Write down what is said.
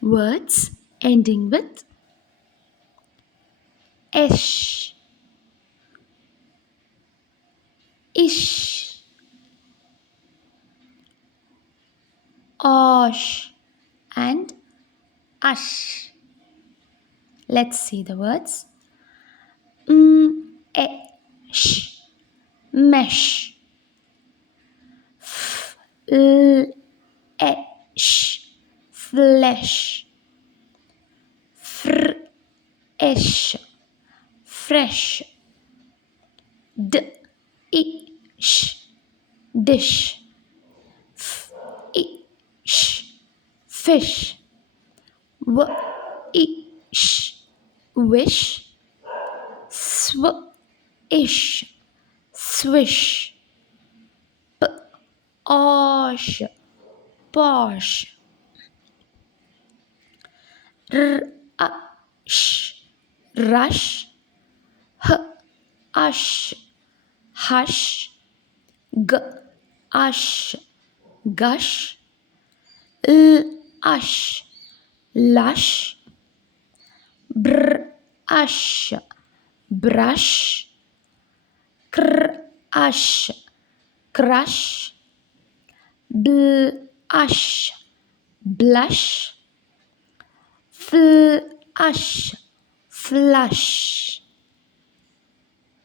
Words ending with ish, ish, osh, and ash. Let's see the words. Sh, mesh, l, esh, flesh, ish, fresh, ish, dish, ish, fish, ish, wish, ish, swish, osh, posh, sh, rush, ush, hush, ush, gush, ush, lush, ush, brush, ush, crush, ush, blush, flush, flush.